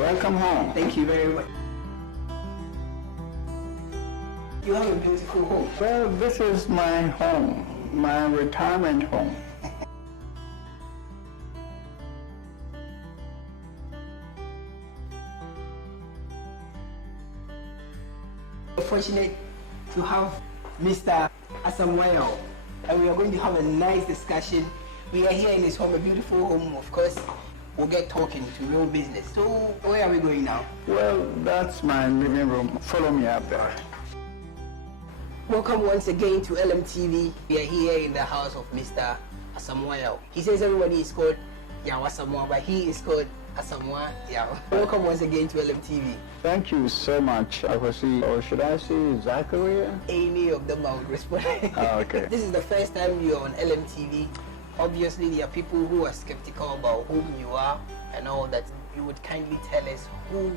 Welcome home. Thank you very much. You have a beautiful home. Well, this is my home, my retirement home. We're fortunate to have Mr. Asamoah Yaw, and we are going to have a nice discussion. We are here in his home, a beautiful home, of course. We'll get talking to real business. So, where are we going now? Well, that's my living room. Follow me up there. Welcome once again to LMTV. We are here in the house of Mr. Asamoah Yaw. He says everybody is called Yaw Asamoah, but he is called Asamoah Yaw. Welcome once again to LMTV. Thank you so much. I will see, or should I say Zachary? Any of them I would respond. Okay. This is the first time you're on LMTV. Obviously, there are people who are skeptical about whom you are and all that. You would kindly tell us who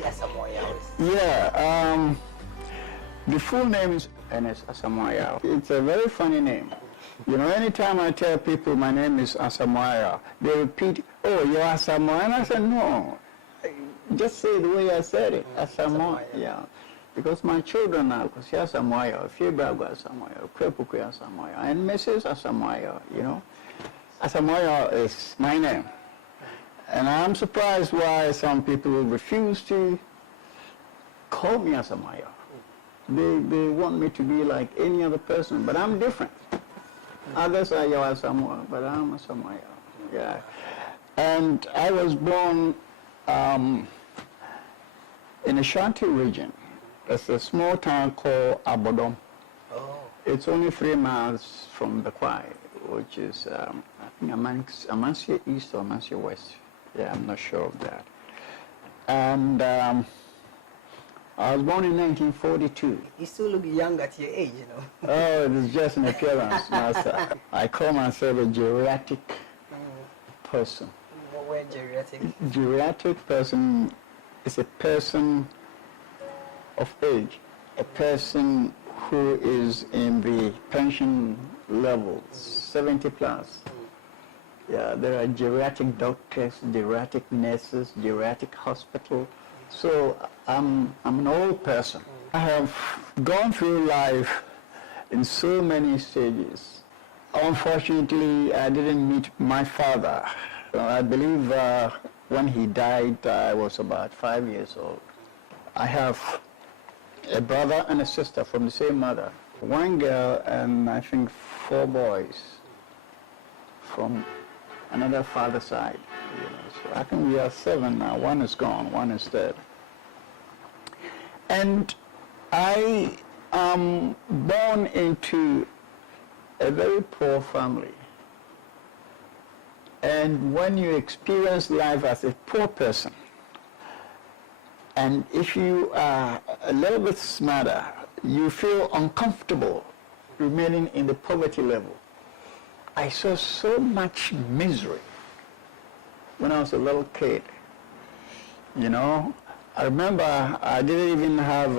Asamoah Yaw is. Yeah, the full name is Asamoah Yaw. It's a very funny name. You know, anytime I tell people my name is Asamoah Yaw, they repeat, "Oh, you're Asamoah," and I said, "No, just say the way I said it, Asamoah Yaw." Because my children are Asamoah Yaw, Fibrago Asamoah Yaw, Krepuku Asamoah Yaw, and Mrs. Asamoah Yaw, you know. Asamoah Yaw is my name. And I'm surprised why some people refuse to call me Asamoah Yaw. They want me to be like any other person, but I'm different. Others are Yaw Asamoah, but I'm Asamoah Yaw. Yeah. And I was born in the Shanti region. There's a small town called Abodom. Oh. It's only 3 miles from the Kwai, which is, I think, Amansia East or Amansia West. Yeah, I'm not sure of that. And I was born in 1942. You still look young at your age, you know. Oh, it is just an appearance, master. I call myself a geriatric person. What word geriatric? Geriatric person is a person of age, a person who is in the pension level, 70 plus. Yeah, there are geriatric doctors, geriatric nurses, geriatric hospital. So I'm an old person. I have gone through life in so many stages. Unfortunately, I didn't meet my father. I believe when he died, I was about 5 years old. I have a brother and a sister from the same mother. 1 girl and I think 4 boys from another father's side. You know. So I think we are 7 now. 1 is gone, 1 is dead. And I am born into a very poor family. And when you experience life as a poor person, and if you are a little bit smarter, you feel uncomfortable remaining in the poverty level. I saw so much misery when I was a little kid. You know, I remember I didn't even have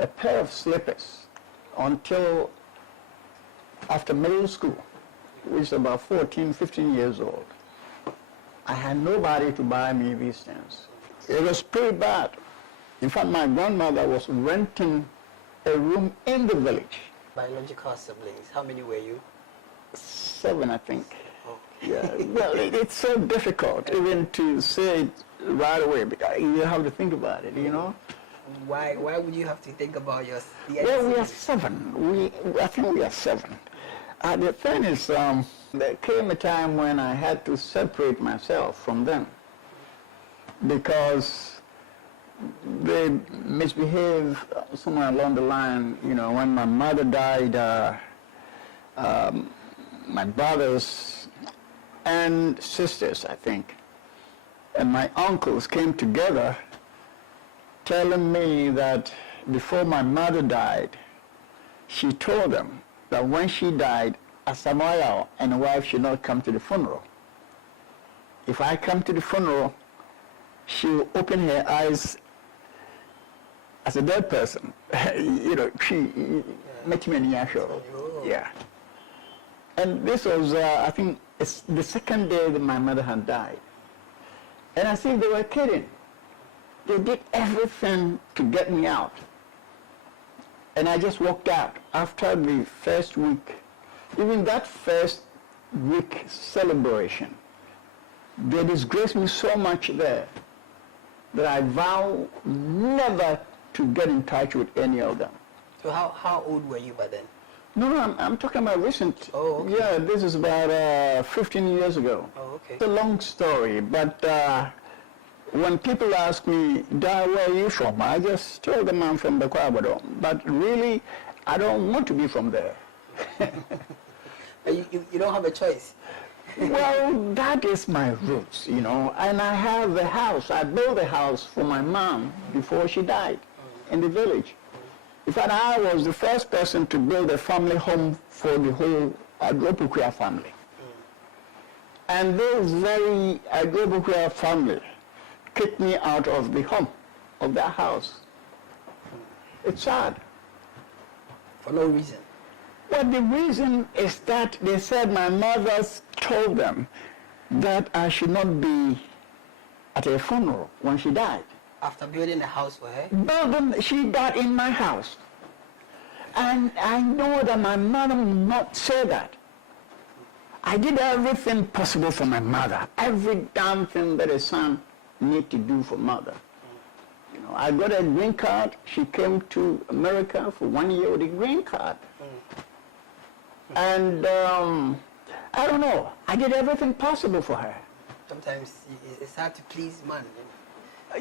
a pair of slippers until after middle school, which is about 14, 15 years old. I had nobody to buy me these things. It was pretty bad. In fact, my grandmother was renting a room in the village. Biological siblings, how many were you? 7, I think. Oh. Yeah. Well, it's so difficult even to say it right away, because you have to think about it, you know. Why would you have to think about your... Well, we are 7. I think we are 7. The thing is, there came a time when I had to separate myself from them, because they misbehaved somewhere along the line. You know, when my mother died, my brothers and sisters, I think, and my uncles came together telling me that before my mother died, she told them that when she died, Asamoah Yaw and a wife should not come to the funeral. If I come to the funeral, she will open her eyes as a dead person. You know, she met me in Yasho. Yeah. And this was, I think, it's the second day that my mother had died. And as if they were kidding. They did everything to get me out. And I just walked out after the first week. Even that first week celebration, they disgraced me so much there that I vow never to get in touch with any of them. So how old were you by then? No, I'm talking about recent. Oh, okay. Yeah, this is about 15 years ago. Oh, okay. It's a long story, but when people ask me, Dad, where are you from? I just tell them I'm from the Kwabado. But really, I don't want to be from there. But you don't have a choice. Well, that is my roots, you know. And I have a house. I built a house for my mom before she died in the village. In fact, I was the first person to build a family home for the whole Adropukwia family. And this very Adropukwia family kicked me out of the home, of that house. It's sad. For no reason. Well, the reason is that they said my mother told them that I should not be at a funeral when she died. After building a house for her? She died in my house. And I know that my mother will not say that. I did everything possible for my mother. Every damn thing that a son needs to do for mother. You know, I got a green card. She came to America for 1 year with a green card. And I don't know. I did everything possible for her. Sometimes it's hard to please man.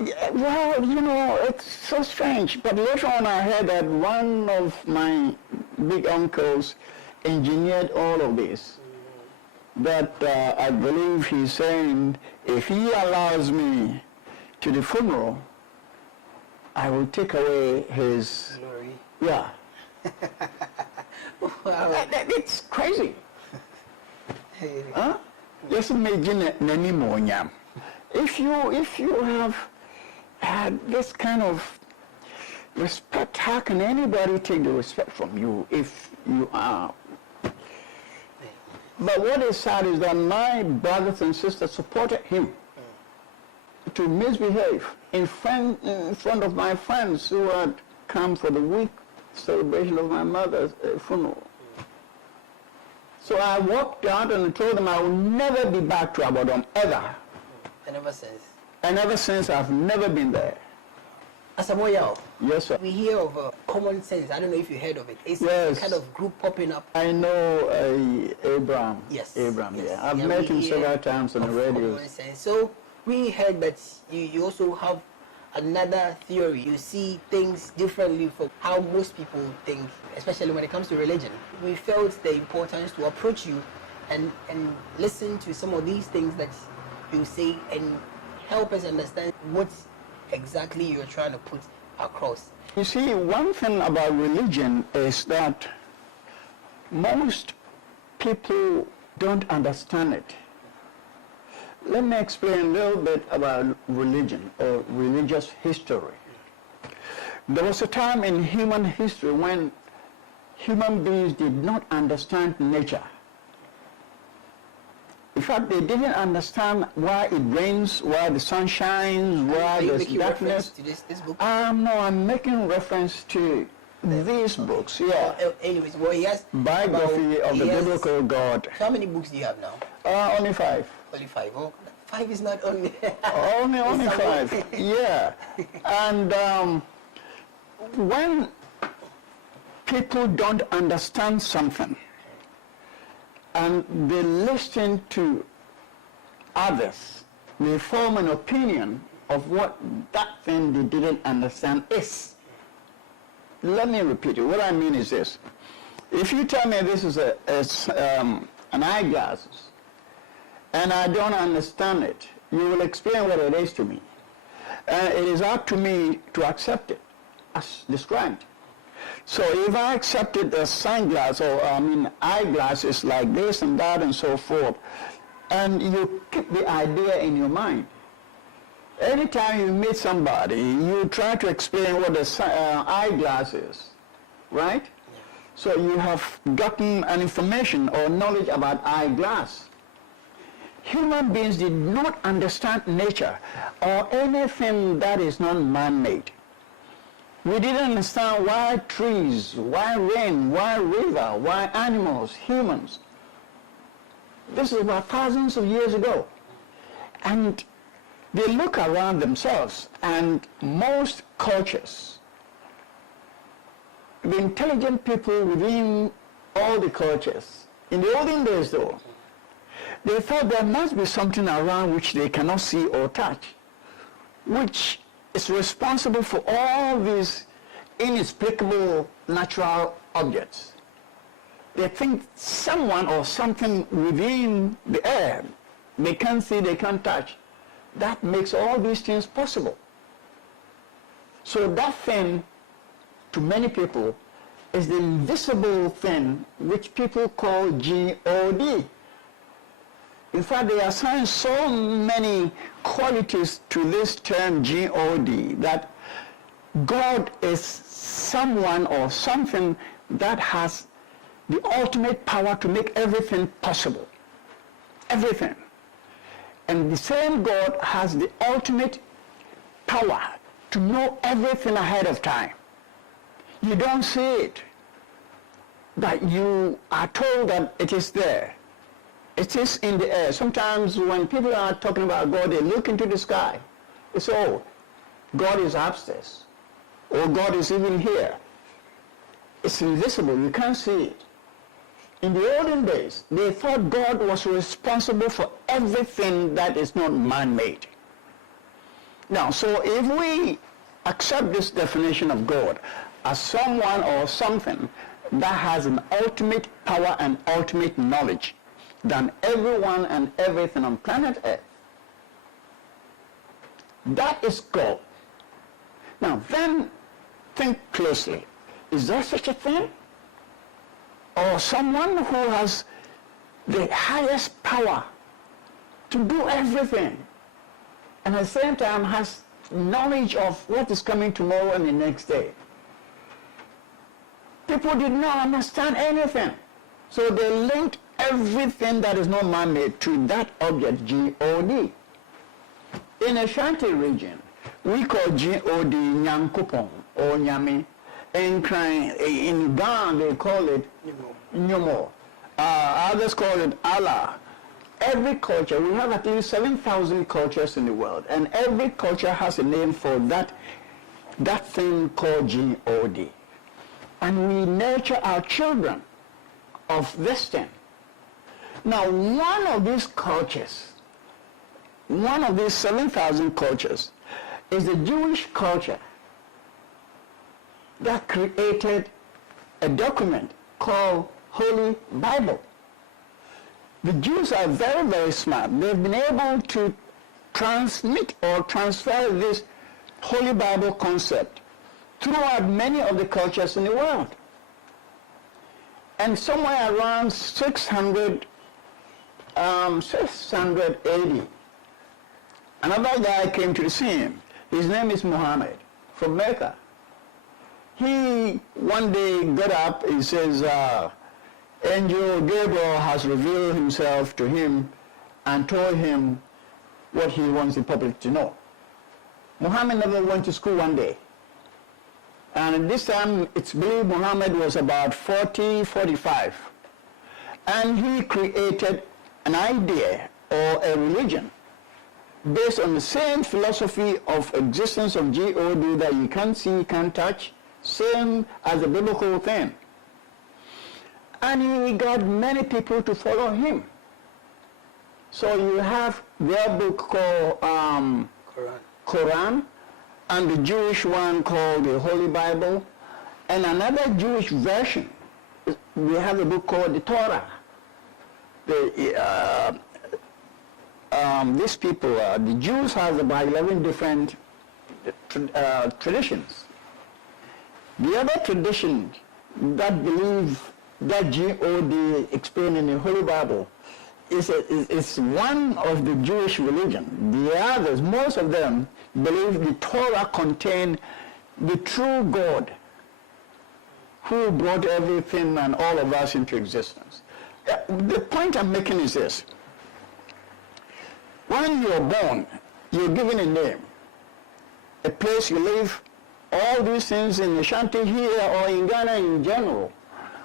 Yeah, well, you know, it's so strange. But later on I heard that one of my big uncles engineered all of this. That I believe he's saying, if he allows me to the funeral, I will take away his... Glory. Yeah. Wow. It's crazy. Huh? Just imagine nani monyam. If you have had this kind of respect, how can anybody take the respect from you if you are? But what is sad is that my brothers and sisters supported him to misbehave in front of my friends who had come for the week celebration of my mother's funeral. So I walked out and told them I will never be back to Abodom, ever. And ever since? And ever since, I've never been there. Asamoah Yaw. Yes, sir. We hear of Common Sense. I don't know if you heard of it. It's Yes. a kind of group popping up. I know Abraham. Yes. Abraham, Yes. yeah. I've met him several times on the radio. Common Sense. So we heard that you also have another theory. You see things differently from how most people think, especially when it comes to religion. We felt the importance to approach you and listen to some of these things that you say and help us understand what exactly you're trying to put across. You see, one thing about religion is that most people don't understand it. Let me explain a little bit about religion or religious history. There was a time in human history when human beings did not understand nature. In fact, they didn't understand why it rains, why the sun shines, why there's darkness. To this book? No, I'm making reference to these books, yeah. Anyways, well, he has Biography of the Biblical God. So how many books do you have now? Only 5. Only 5. Oh, 5 is not only. Only 5. Yeah. And when people don't understand something and they listen to others, they form an opinion of what that thing they didn't understand is. Let me repeat it. What I mean is this. If you tell me this is an eyeglasses, and I don't understand it, you will explain what it is to me. And it is up to me to accept it as described. So if I accepted the sunglass or eyeglasses like this and that and so forth, and you keep the idea in your mind, anytime you meet somebody, you try to explain what the eyeglass is, right? Yeah. So you have gotten an information or knowledge about eyeglass. human beings did not understand nature or anything that is not man-made. We didn't understand why trees, why rain, why river, why animals, humans. This is about thousands of years ago. And they look around themselves, and most cultures, the intelligent people within all the cultures, in the olden days though, they thought there must be something around which they cannot see or touch, which is responsible for all these inexplicable natural objects. They think someone or something within the air, they can't see, they can't touch, that makes all these things possible. So that thing, to many people, is the invisible thing which people call God. In fact, they assign so many qualities to this term God that God is someone or something that has the ultimate power to make everything possible. Everything. And the same God has the ultimate power to know everything ahead of time. You don't see it, but you are told that it is there. It is in the air. Sometimes when people are talking about God, they look into the sky. They say, oh, God is upstairs. Or God is even here. It's invisible. You can't see it. In the olden days, they thought God was responsible for everything that is not man-made. Now, so if we accept this definition of God as someone or something that has an ultimate power and ultimate knowledge than everyone and everything on planet Earth, that is God. Now, then think closely. Is there such a thing? Or someone who has the highest power to do everything and at the same time has knowledge of what is coming tomorrow and the next day? People did not understand anything. So they linked everything that is not man-made to that object, God. In Ashanti region, we call God Nyankopon or Nyame. In Ghana, they call it Nyomo. Others call it Allah. Every culture, we have at least 7,000 cultures in the world, and every culture has a name for that thing called God. And we nurture our children of this thing. Now, one of these cultures, one of these 7,000 cultures, is the Jewish culture that created a document called Holy Bible. The Jews are very, very smart. They've been able to transmit or transfer this Holy Bible concept throughout many of the cultures in the world. And somewhere around 600 AD, another guy came to the scene. His name is Muhammad from Mecca. He one day got up, he says, Angel Gabriel has revealed himself to him and told him what he wants the public to know. Muhammad never went to school one day. And at this time, it's believed Muhammad was about 40, 45. And he created an idea or a religion based on the same philosophy of existence of God that you can't see, can't touch, same as the biblical thing. And he got many people to follow him. So you have their book called Quran, and the Jewish one called the Holy Bible, and another Jewish version. We have a book called the Torah. These people, the Jews have about 11 different traditions. The other tradition that believe that God explained in the Holy Bible is one of the Jewish religion. The others, most of them, believe the Torah contained the true God who brought everything and all of us into existence. The point I'm making is this. When you're born, you're given a name, a place you live, all these things in Ashanti here or in Ghana in general.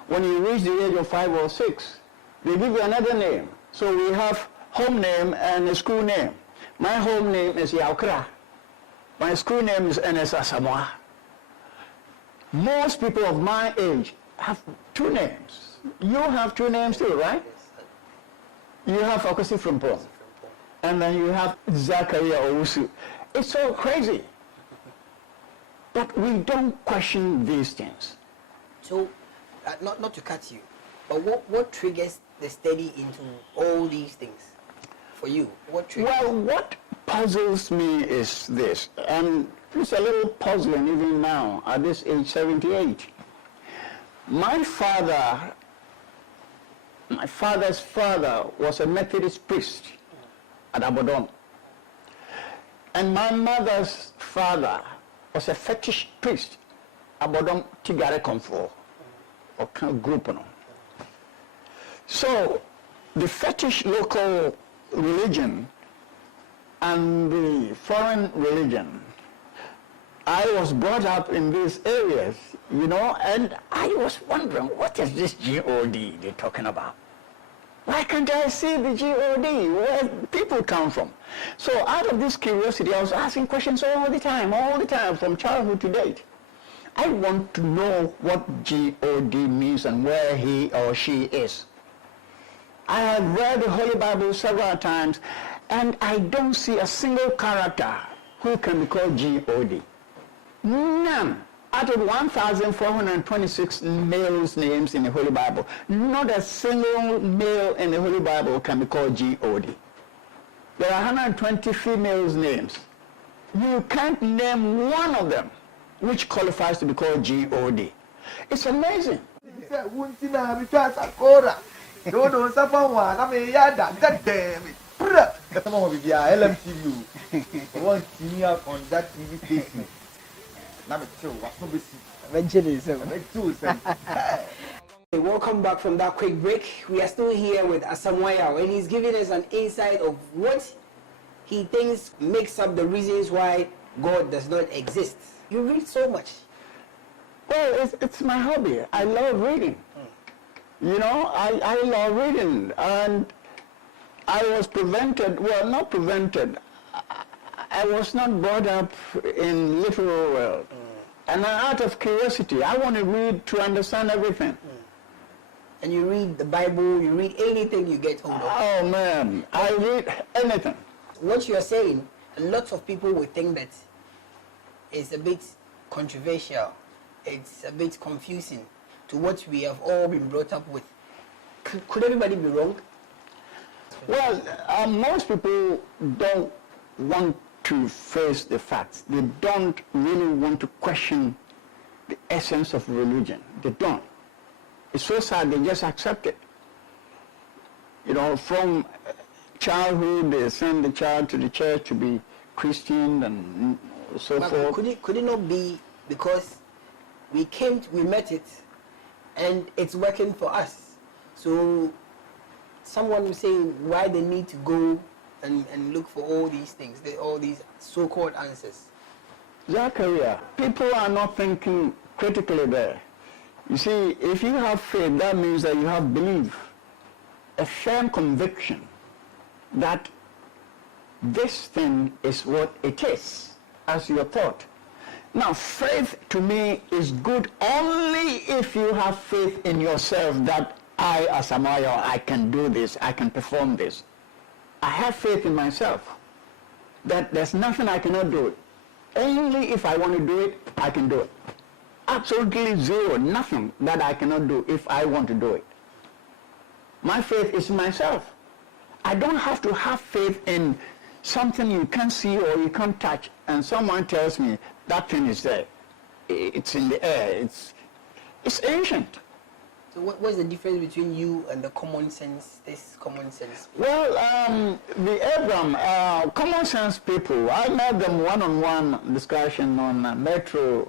When you reach the age of 5 or 6, they give you another name. So we have home name and a school name. My home name is Yaw. My school name is Asamoah. Most people of my age have 2 names. You have 2 names too, right? You have Akwasi Frimpong, and then you have Zakaria Owusu. It's so crazy. But we don't question these things. So, not to cut you, but what triggers the study into all these things for you? What triggers? Well, what puzzles me is this, and it's a little puzzling even now at this age 78. My father's father was a Methodist priest at Abodom, and my mother's father was a fetish priest at Abodom Tigare Comfort, or kind of group. So the fetish local religion and the foreign religion, I was brought up in these areas, and I was wondering, what is this GOD they're talking about? Why can't I see the GOD, where people come from? So out of this curiosity, I was asking questions all the time, from childhood to date. I want to know what GOD means and where he or she is. I have read the Holy Bible several times, and I don't see a single character who can be called GOD. None. Out of 1,426 males' names in the Holy Bible, not a single male in the Holy Bible can be called GOD. There are 120 females' names. You can't name one of them which qualifies to be called GOD. It's amazing. Welcome back from that quick break. We are still here with Asamoah Yaw, and he's giving us an insight of what he thinks makes up the reasons why God does not exist. You read so much. Well, it's my hobby. I love reading. I love reading, and I was not prevented. I was not brought up in literal world. And out of curiosity, I want to read to understand everything. And you read the Bible, you read anything you get hold of. Oh man, I read anything. What you're saying, a lot of people would think that it's a bit controversial. It's a bit confusing to what we have all been brought up with. Could everybody be wrong? Well, most people don't want to face the facts. They don't really want to question the essence of religion. They don't. It's so sad, they just accept it. From childhood, they send the child to the church to be Christian and so forth. Could it not be because we met it, and it's working for us? So someone was saying why they need to go and look for all these things, all these so-called answers. Zachariah, people are not thinking critically there. You see, if you have faith, that means that you have belief, a firm conviction that this thing is what it is, as your thought. Now, faith to me is good only if you have faith in yourself that I, Asamoah Yaw, I can do this, I can perform this. I have faith in myself that there's nothing I cannot do. Only if I want to do it, I can do it. Absolutely zero, nothing that I cannot do if I want to do it. My faith is in myself. I don't have to have faith in something you can't see or you can't touch, and someone tells me that thing is there. It's in the air. It's ancient. So what's the difference between you and the common sense, this common sense people? Well, the Abraham, common sense people, I met them one-on-one discussion on Metro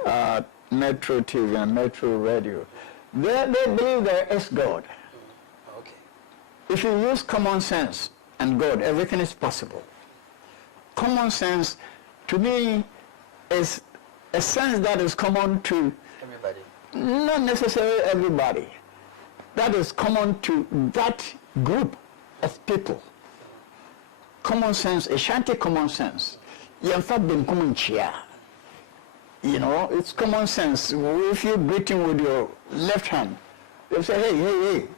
TV and Metro Radio. They believe there is God. Okay. If you use common sense and God, everything is possible. Common sense, to me, is a sense that is common to everybody. Not necessarily everybody. That is common to that group of people. Common sense, Ashanti common sense. You know, it's common sense. If you greet him with your left hand, they'll say, hey.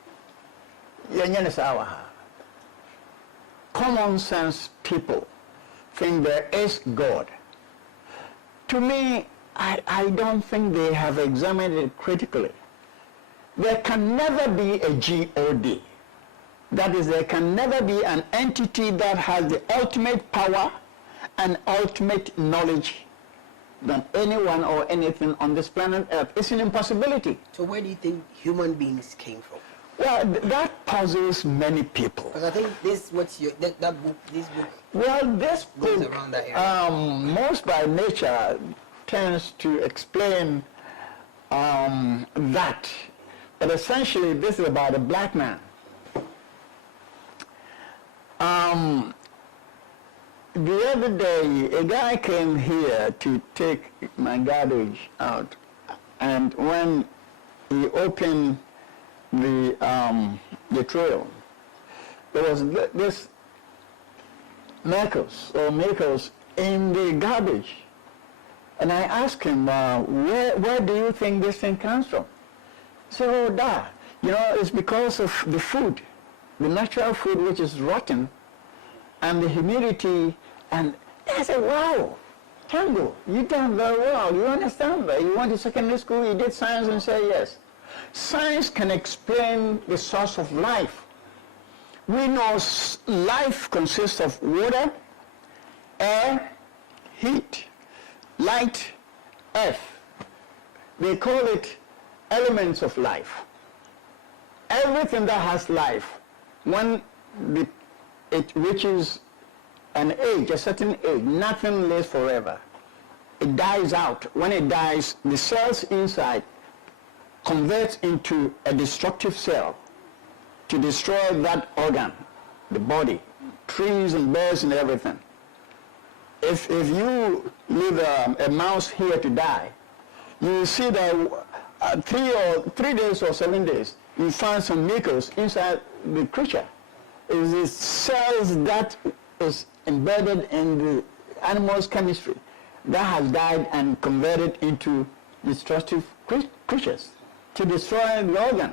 Common sense people think there is God. To me, I don't think they have examined it critically. There can never be a GOD. That is, there can never be an entity that has the ultimate power and ultimate knowledge than anyone or anything on this planet Earth. It's an impossibility. So where do you think human beings came from? Well, that puzzles many people. Because I think this, this book. Well, this book, around that area. most by nature, tends to explain that. But essentially, this is about a black man. The other day, a guy came here to take my garbage out, and when he opened the trail, there was this makers in the garbage. And I asked him, where do you think this thing comes from? He said, it's because of the food, the natural food which is rotten, and the humidity. And I said, wow, Tango, you done very well. You understand that. You went to secondary school, you did science, and said yes. Science can explain the source of life. We know life consists of water, air, heat, light, earth. They call it elements of life. Everything that has life, when it reaches an age, a certain age, nothing lives forever. It dies out. When it dies, the cells inside converts into a destructive cell to destroy that organ, the body, trees and birds and everything. If you leave a mouse here to die, you will see that 3 days or 7 days, you find some mucus inside the creature. It is the cells that is embedded in the animal's chemistry that has died and converted into destructive creatures to destroy the organ.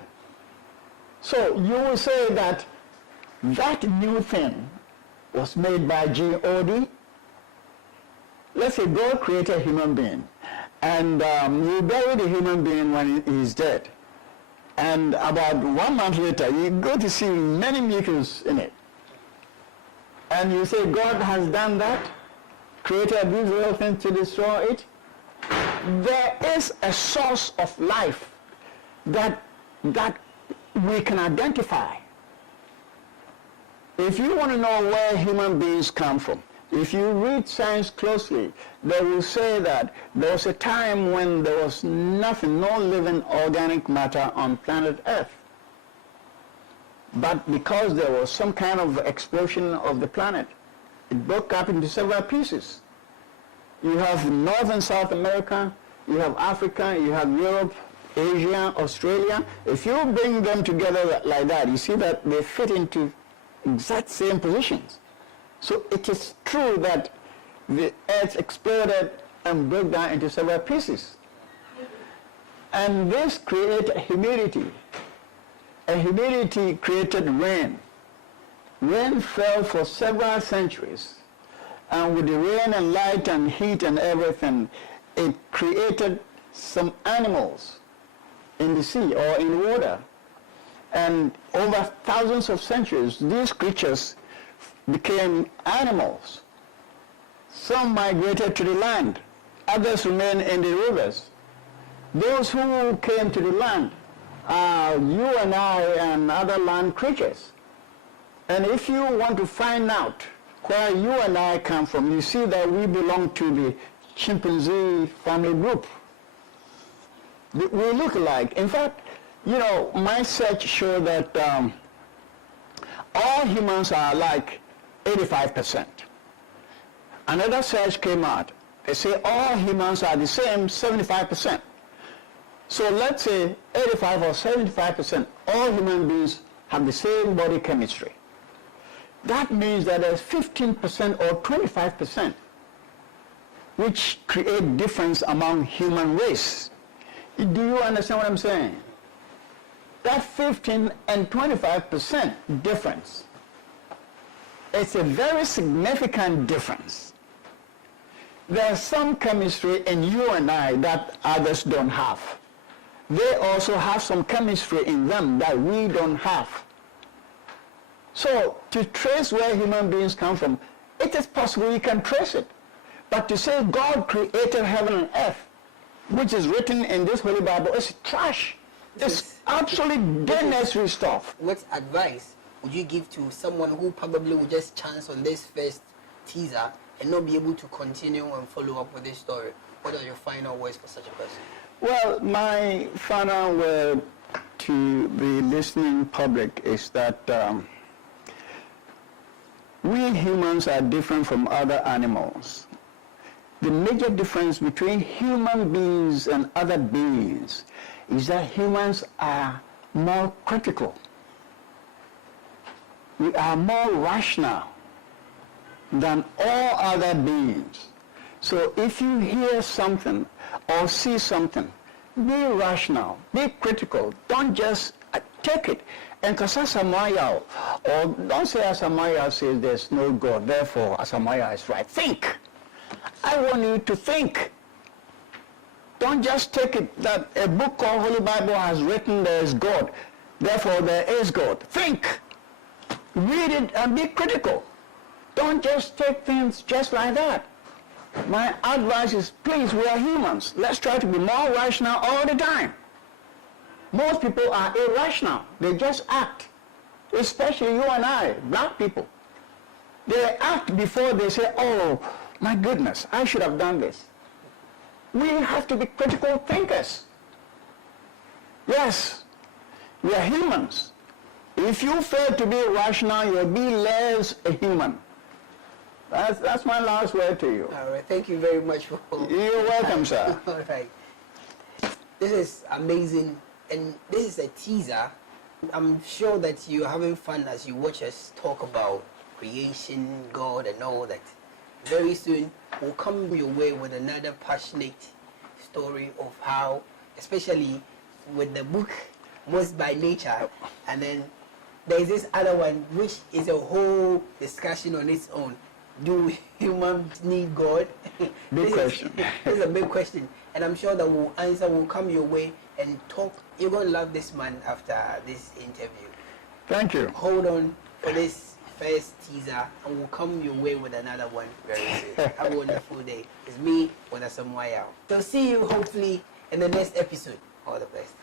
So you will say that that new thing was made by GOD. Let's say God created a human being, and you bury the human being when he is dead. And about 1 month later, you go to see many mucus in it. And you say, God has done that, created these little things to destroy it. There is a source of life that we can identify. If you want to know where human beings come from, if you read science closely, they will say that there was a time when there was nothing, no living organic matter on planet Earth. But because there was some kind of explosion of the planet, it broke up into several pieces. You have North and South America, you have Africa, you have Europe, Asia, Australia. If you bring them together like that, you see that they fit into exact same positions. So it is true that the earth exploded and broke down into several pieces. And this created humidity. And humidity created rain. Rain fell for several centuries. And with the rain and light and heat and everything, it created some animals in the sea or in water. And over thousands of centuries, these creatures became animals. Some migrated to the land. Others remained in the rivers. Those who came to the land are you and I and other land creatures. And if you want to find out where you and I come from, you see that we belong to the chimpanzee family group. We look alike. In fact, my search showed that all humans are like 85%. Another search came out. They say all humans are the same 75%. So let's say 85 or 75%, all human beings have the same body chemistry. That means that there's 15% or 25% which create difference among human race. Do you understand what I'm saying? That 15 and 25% difference, it's a very significant difference. There's some chemistry in you and I that others don't have. They also have some chemistry in them that we don't have. So to trace where human beings come from, it is possible you can trace it. But to say God created heaven and earth, which is written in this Holy Bible, is trash. It's absolutely unnecessary stuff. What advice would you give to someone who probably would just chance on this first teaser and not be able to continue and follow up with this story? What are your final words for such a person? Well, my final word to the listening public is that we humans are different from other animals. The major difference between human beings and other beings is that humans are more critical. We are more rational than all other beings. So if you hear something or see something, be rational, be critical. Don't just take it. And because Asamoah Yaw, or don't say Asamoah Yaw says there's no God, therefore Asamoah Yaw is right. Think. I want you to think. Don't just take it that a book called Holy Bible has written there is God, therefore there is God. Think. Read it and be critical. Don't just take things just like that. My advice is, please, we are humans. Let's try to be more rational all the time. Most people are irrational. They just act. Especially you and I, black people. They act before they say, oh, my goodness, I should have done this. We have to be critical thinkers. Yes, we are humans. If you fail to be rational, you'll be less a human. That's my last word to you. All right, thank you very much for... You're welcome, sir. All right. This is amazing, and this is a teaser. I'm sure that you're having fun as you watch us talk about creation, God, and all that. Very soon, we'll come your way with another passionate story of how, especially with the book, Most by Nature, and then there's this other one, which is a whole discussion on its own. Do humans need God? Big question. This is a big question, and I'm sure that we'll come your way and talk. You're going to love this man after this interview. Thank you. Hold on for this first teaser, and we'll come your way with another one very soon. Have a wonderful day. It's me, Asamoah Yaw. So see you hopefully in the next episode. All the best.